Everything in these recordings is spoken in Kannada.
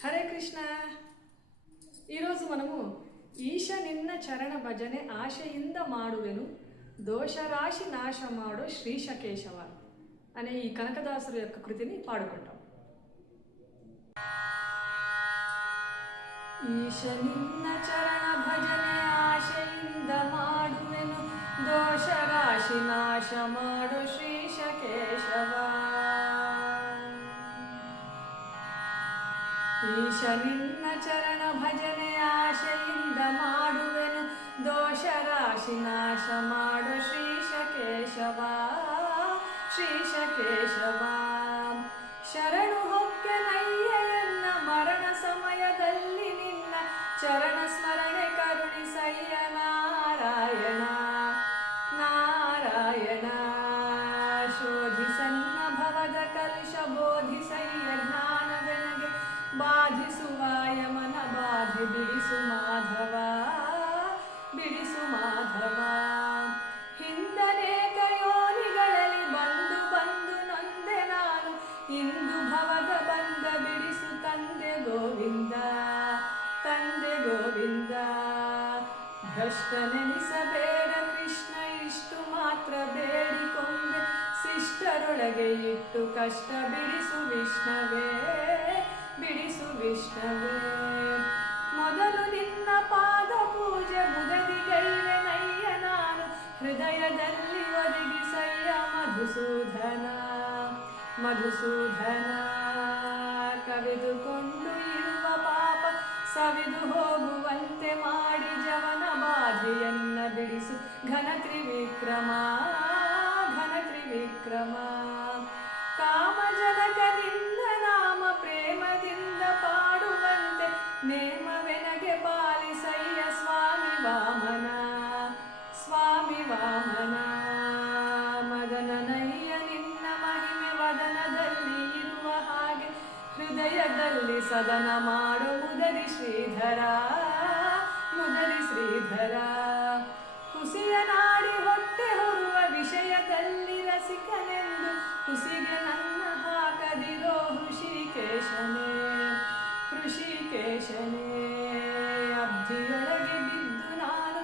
హరే కృష్ణ. ఈరోజు మనము ఈಶ నిన్న చరణ భజನೆ ఆశಯಿಂದ ಮಾಡುವೆನು దోషరాశి నాశమాడు శ్రీశకేశవ అనే ఈ కనకదాసుల యొక్క కృతిని పాడుకుంటాం. ಈಶ ನಿನ್ನ ಚರಣ ಭಜನೆ ಆಶೆಯಿಂದ ಮಾಡುವೆನು ದೋಷರಾಶಿ ನಾಶ ಮಾಡು ಶ್ರೀಶಕೇಶವ. ಈಶ ನಿನ್ನ ಚರಣ ಭಜನೆ ಆಶೆಯಿಂದ ಮಾಡುವೆನು ದೋಷರಾಶಿ ನಾಶ ಮಾಡು ಶ್ರೀಶಕೇಶವ. ಶ್ರೀಶಕೇಶವ ಶರಣು ಹೊಕ್ಕೆನಯ್ಯ ಎನ್ನ ಮರಣ ಸಮಯದಲ್ಲಿ ನಿನ್ನ ಚರಣ ಸ್ಮರಣೆ ಕರುಣಿಸಯ್ಯ ನಾರಾಯಣ. ನಾರಾಯಣ ಶೋಧಿಸನ್ನ ಭವದ ಕಲುಷ ಬೋಧಿಸಯ್ಯ ಜ್ಞಾನವೆನಗೆ ಬಾಧಿಸುವ ಯಮನ ಬಾಧೆ ಬಿಡಿಸು ಮಾಧವ. ಬಿಡಿಸು ಮಾಧವ ಹಿಂದನೇಕ ಯೋನಿಗಳಲ್ಲಿ ಬಂದು ಬಂದು ನೊಂದೆ ನಾನು ಇಂದು ಭವದ ಬಂದ ಬಿಡಿಸು ತಂದೆ ಗೋವಿಂದ. ತಂದೆ ಗೋವಿಂದ ಭ್ರಷ್ಟನೆನಿಸಬೇಡ ಕೃಷ್ಣ ಇಷ್ಟು ಮಾತ್ರ ಬೇಡಿಕೊಂಡೆ ಶಿಷ್ಟರೊಳಗೆ ಇಟ್ಟು ಕಷ್ಟ ಬಿಡಿಸು ವಿಷ್ಣವೇ. ಬಿಡಿಸು ವಿಷ್ಣವೇ ಮೊದಲು ನಿನ್ನ ಪಾದ ಪೂಜೆ ಮುದದಿಗೈವೆನಯ್ಯ ನಾನು ಹೃದಯದಲ್ಲಿ ಒದಗಿಸಯ್ಯ ಮಧುಸೂದನ. ಮಧುಸೂದನ ಕವಿದುಕೊಂಡು ಇರುವ ಪಾಪ ಸವಿದು ಹೋಗುವಂತೆ ಮಾಡಿ ಜವನ ಬಾಧೆಯನ್ನ ಬಿಡಿಸು ಘನ ತ್ರಿವಿಕ್ರಮ. ಘನ ತ್ರಿವಿಕ್ರಮ ಕಾಮಜನಕ ನಿನ್ನ ನಾಮ ಪ್ರೇಮದಿಂದ ಪಾಡುವಂತೆ ನೇಮವೆನಗೆ ಪಾಲಿಸಯ್ಯ ಸ್ವಾಮಿ ವಾಮನ. ಸ್ವಾಮಿ ವಾಮನ ಮದನನಯ್ಯ ನಿನ್ನ ಮಹಿಮೆ ವದನದಲ್ಲಿ ಇರುವ ಹಾಗೆ ಹೃದಯದಲ್ಲಿ ಸದನ ಮಾಡು ಮುದರಿ ಶ್ರೀಧರ. ಮುದರಿ ಶ್ರೀಧರ ಹುಸಿಯ ನಾಡಿ ಹೊಟ್ಟೆ ಹೊರುವ ವಿಷಯದಲ್ಲಿ ರಸಿಕನೆಂದು ಹುಸಿಗೆ ನನ್ನ ಹಾಕದಿರೋ ಋಷಿಕೇಶನೇ. ಋಷಿಕೇಶನೇ ಅಬ್ಧಿಯೊಳಗೆ ಬಿದ್ದು ನಾನು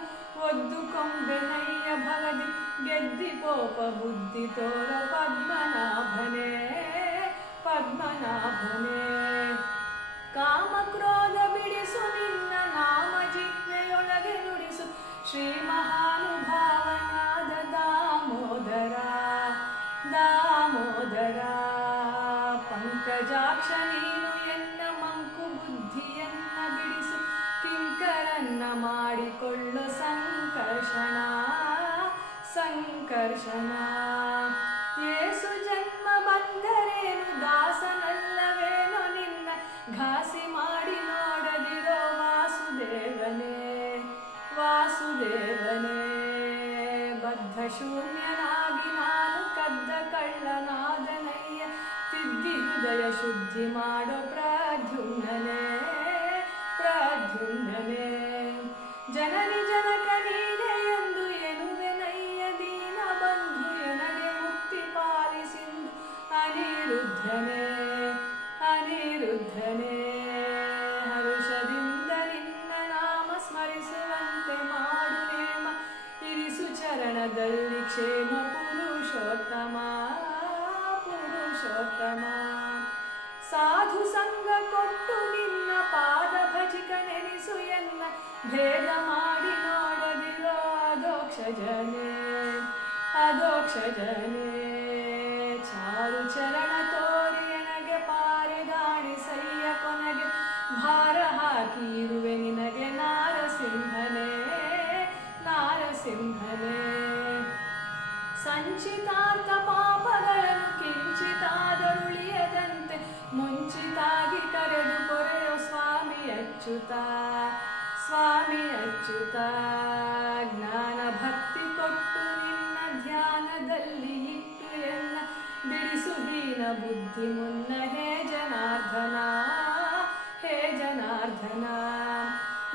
ಒದ್ದು ಕೊಂಬೆನಯ್ಯ ಭವದಿ ಗೆದ್ದಿ ಪೋಪ ಬುದ್ಧಿ ತೋರ ಪದ್ಮನಾಭನೇ. ಪದ್ಮನಾಭನೇ ಕಾಮ ಕ್ರೋಧ ಬಿಡಿಸು ನಿನ್ನ ನಾಮ ಜಿಹ್ವೆಯೊಳಗೆ ನುಡಿಸು ಶ್ರೀ ಮಹಾನುಭಾವನಾದ ದಾಮೋದರ. ದಾಮೋದರ ಪಂಕಜಾಕ್ಷ ನೀನು ಎನ್ನ ಮಂಕು ಬುದ್ಧಿಯನ್ನ ಬಿಡಿಸು ಕಿಂಕರನ್ನ ಮಾಡಿಕೊಳ್ಳು ಸಂಕರ್ಷಣ. ಸಂಕರ್ಷಣ ಏಸು ಜನ್ಮ ಬಂದರೇನು ದಾಸನಲ್ಲವೇನೋ ನಿನ್ನ ಘಾಸಿ ಮಾಡಿ ನೋಡದಿರೋ ವಾಸುದೇವನೇ. ವಾಸುದೇವನೇ ಬದ್ಧ ಶೂನ್ಯನಾಗಿ ನಾನು ಕದ್ದ ಕಳ್ಳನಾದನಯ್ಯ ತಿದ್ದಿ ಹೃದಯ ಶುದ್ಧಿ ಮಾಡೋ ಪ್ರದ್ಯುಮ್ನನೇ. ಪ್ರದ್ಯುಮ್ನನೇ ಜನನಿ ಜನಕ ನೀನೆ ಎಂದು ಎನ್ನುವೆನಯ್ಯ ದೀನ ಬಂಧು ಎನಗೆ ಮುಕ್ತಿ ಪಾಲಿಸಿಂದು ಅನಿರುದ್ಧನೇ. ಅನಿರುದ್ಧನೇ ಹರುಷದಿಂದ ನಿನ್ನ ನಾಮ ಸ್ಮರಿಸುವಂತೆ ಮಾಡು ನೇಮ ಇರಿಸು ಚರಣದಲ್ಲಿ ಕ್ಷೇಮ ಪುರುಷೋತ್ತಮ. ಪುರುಷೋತ್ತಮ ಸಾಧು ಸಂಗ ಕೊಟ್ಟು ನಿನ್ನ ಪಾದ ಭಜಿಕ ನೆನೆಸು ಎನ್ನ ಭೇದ ಮಾಡಿ ನೋಡದಿರೋ ಅಧೋಕ್ಷಜನೇ. ಅಧೋಕ್ಷಜನೇ ಚಾರು ಚರಣ ತೋರಿ ಎನಗೆ ಪಾರೆದಾಣಿಸಯ್ಯ ಕೊನೆಗೆ ಭಾರ ಹಾಕಿ ಇರುವೆ ನಿನಗೆ ನಾರಸಿಂಹನೇ. ನಾರಸಿಂಹನೇ ಸಂಚಿತಾರ್ಥ ಪಾಪಗಳನ್ನು ಕಿಂಚಿತಾದರುಳಿಯದಂತೆ ಮುಂಚಿತಾಗಿ ಕರೆದು ಕೊರೆಯೋ ಸ್ವಾಮಿ ಅಚ್ಯುತ. ಸ್ವಾಮಿ ಅಚ್ಯುತ ಜ್ಞಾನ ಭಕ್ತಿ ಕೊಟ್ಟು ನಿನ್ನ ಧ್ಯಾನದಲ್ಲಿ ಇಟ್ಟು ಎನ್ನ ಬಿಡಿಸು ಹೀನ ಬುದ್ಧಿ ಮುನ್ನ ಹೇ ಜನಾರ್ದನ. ಹೇ ಜನಾರ್ದನ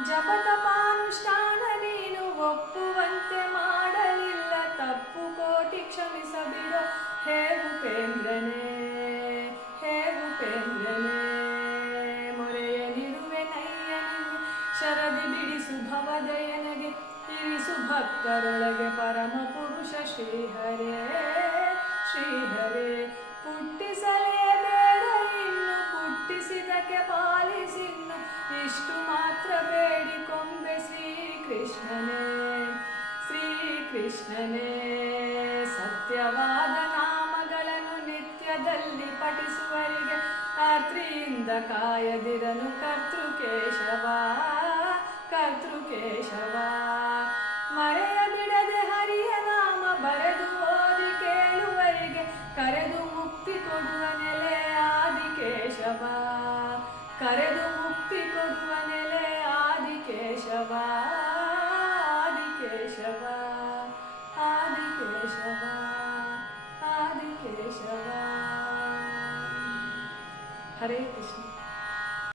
ಜಪತಪಾನುಷ್ಠಾನ ನೀನು ಒಪ್ಪುವಂತೆ ಮಾಡಲಿಲ್ಲ ತಪ್ಪು ಕೋಟಿ ಕ್ಷಮಿಸಬಿಡೋ ಹೇ ಭೂಪೇಂದ್ರನೇ. ಹೇ ಭೂಪೇಂದ್ರನೇ ಮೊರೆ ಶರದಿ ಬಿಡಿಸು ಭವದಯನಗೆ ಇರಿಸು ಭಕ್ತರೊಳಗೆ ಪರಮ ಪುರುಷ ಶ್ರೀಹರೇ ಶ್ರೀಹರೇ. ಪುಟ್ಟಿಸಲೇಬೇಡ ಇನ್ನು ಪುಟ್ಟಿಸಿದಕ್ಕೆ ಪಾಲಿಸಿನ್ನು ಇಷ್ಟು ಮಾತ್ರ ಬೇಡಿಕೊಂಬೆ ಶ್ರೀಕೃಷ್ಣನೇ ಶ್ರೀಕೃಷ್ಣನೇ. ಸತ್ಯವಾದ ನಾಮಗಳನ್ನು ನಿತ್ಯದಲ್ಲಿ ಪಠಿಸುವರಿಗೆ ರಾತ್ರಿಯಿಂದ ಕಾಯದಿರನು ಕರ್ತೃಕೇಶವ ಕರ್ತೃಕೇಶವ. ಮರೆಯ ಬಿಡದೆ ಹರಿಯ ನಾಮ ಬರೆದು ಓದಿ ಕೇಳುವರಿಗೆ ಕರೆದು ಮುಕ್ತಿ ಕೊಡುವ ನೆಲೆ ಆದಿಕೇಶವ ಕರೆದು ಮುಕ್ತಿ ಕೊಡುವ ನೆಲೆ ಆದಿಕೇಶವ ಆದಿಕೇಶವ ಆದಿಕೇಶವ ಆದಿಕೇಶವ. ಹರೇ ಕೃಷ್ಣ.